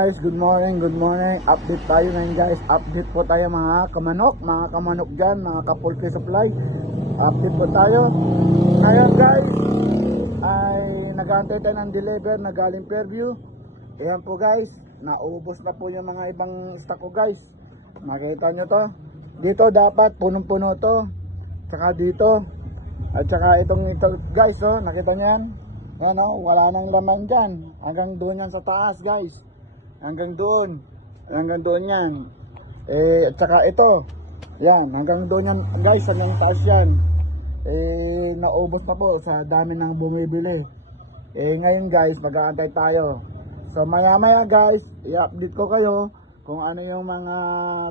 guys, good morning, good morning. Update tayo ngayon guys. Update po tayo mga kamanok dyan, mga kapulki supply. Update po tayo. Ngayon guys, ay nag-aantay tayo ng deliver na galing Fairview. Ayan po guys, naubos na po yung mga ibang stock ko guys. Makita nyo to. Dito dapat punong-puno to. Tsaka dito. At tsaka ito guys, oh, nakita nyo yan? Yan o, wala nang laman dyan. Hanggang doon yan sa taas guys. Hanggang doon yan. At saka ito. Yan, hanggang doon yan guys, hanggang taas yan. Naubos na po sa dami ng bumibili. Ngayon guys, mag-aantay tayo. So maya maya guys, i-update ko kayo kung ano yung mga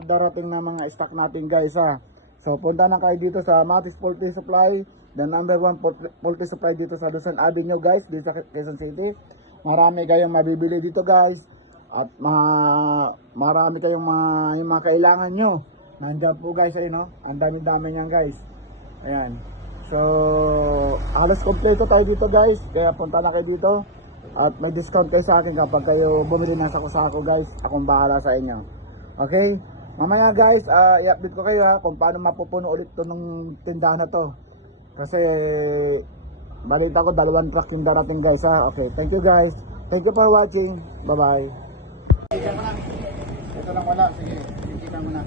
darating na mga stock natin guys ha. So punta na kayo dito sa Matis Poultry Supply, the number 1 poultry supply dito sa Luzon Avenue guys, dito sa Quezon City. Marami kayong mabibili dito guys. At marami kayong yung mga kailangan nyo. Nandiyan po guys, ayun no? Ang dami-dami niyan guys. Ayan. So halos kompleto tayo dito guys. Kaya punta na kayo dito. At may discount kayo sa akin kapag kayo bumili na sa kusako guys. Akong bahala sa inyo. Okay? Mamaya guys, i-update ko kayo ha, kung paano mapupuno ulit to ng tindahan na to. Kasi balita ko 2 truck yung darating guys ha. Okay, thank you guys. Thank you for watching. Bye bye. Ito lang wala. Sige, kita mo na.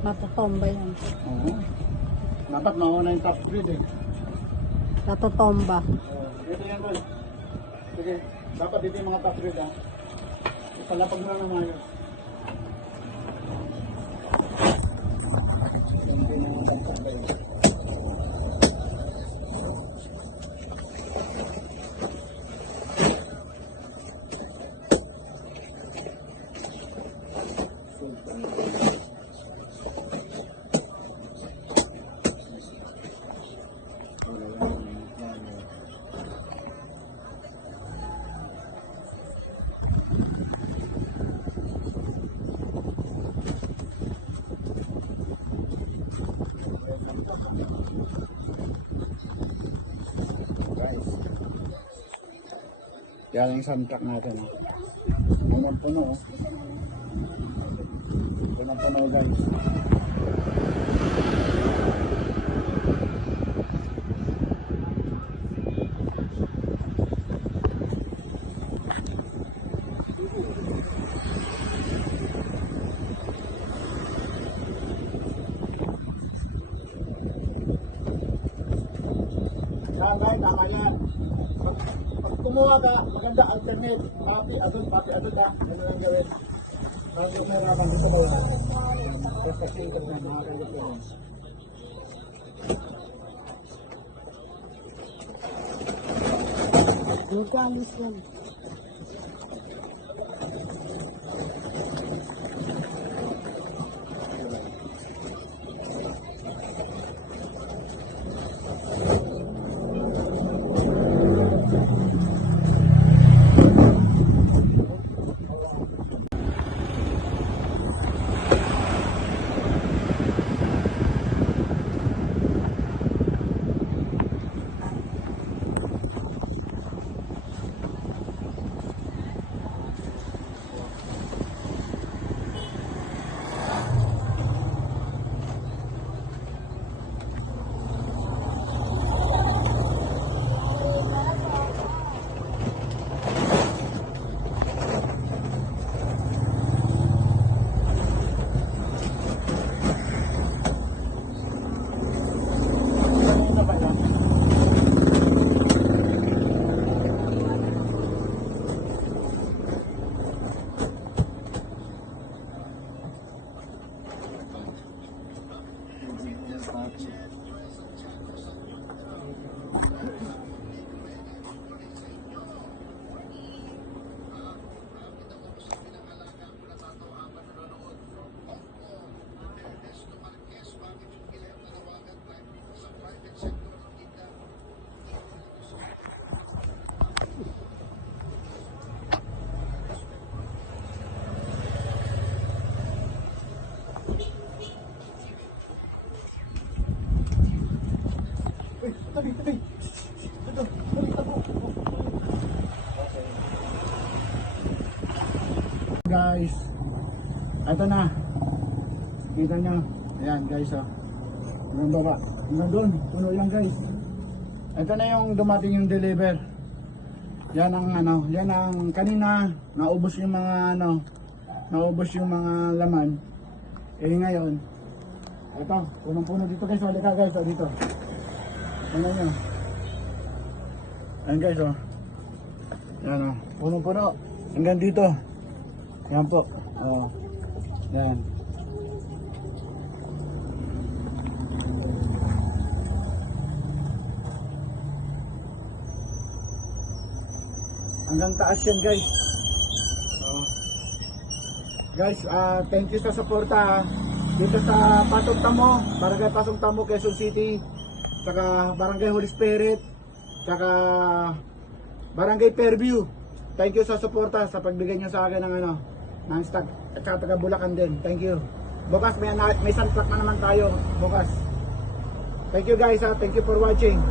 Matatomba yan. Oo. Dapat mauna yung top grid eh. Natatomba. Dito yan boy. Sige, dapat dito yung mga top grid ha. Ipalapag mo na naman yun. Yan yung suntrack natin. Hanggang puno. Hanggang puno guys. Tama yan. Pag kumuha ka, maganda alternate. Pati agad ha. Ano lang gawin? Bago may raman dito ba wala? Basta sikat na makakalit ko rin. Magkalis lang. tabi, tabi. Ito, tabi, tabi. Okay. Guys, ito na. Kita nyo. Ayan guys, oh. Hanggang baba. Hanggang doon. Puno yan guys. Ito na yung dumating yung deliver. Yan ang ano, yan ang kanina naubos yung mga ano, naubos yung mga laman. Eh ngayon, ito, punong-puno dito guys, halika guys, oh, dito. Tingnan nyo. Ayan guys, oh. Yan oh, punong-puno. Hanggang dito. Yan po. Oh. Yan. Hanggang taas yan guys. Oh. Guys, thank you sa suporta dito sa Pasong Tamo, Barangay Pasong Tamo, Quezon City, saka Barangay Holy Spirit, saka Barangay Fairview. Thank you sa suporta sa pagbigay niyo sa akin ng ano, ng stock at saka taga Bulacan din. Thank you. Bukas may sunflock na naman tayo bukas. Thank you guys, thank you for watching.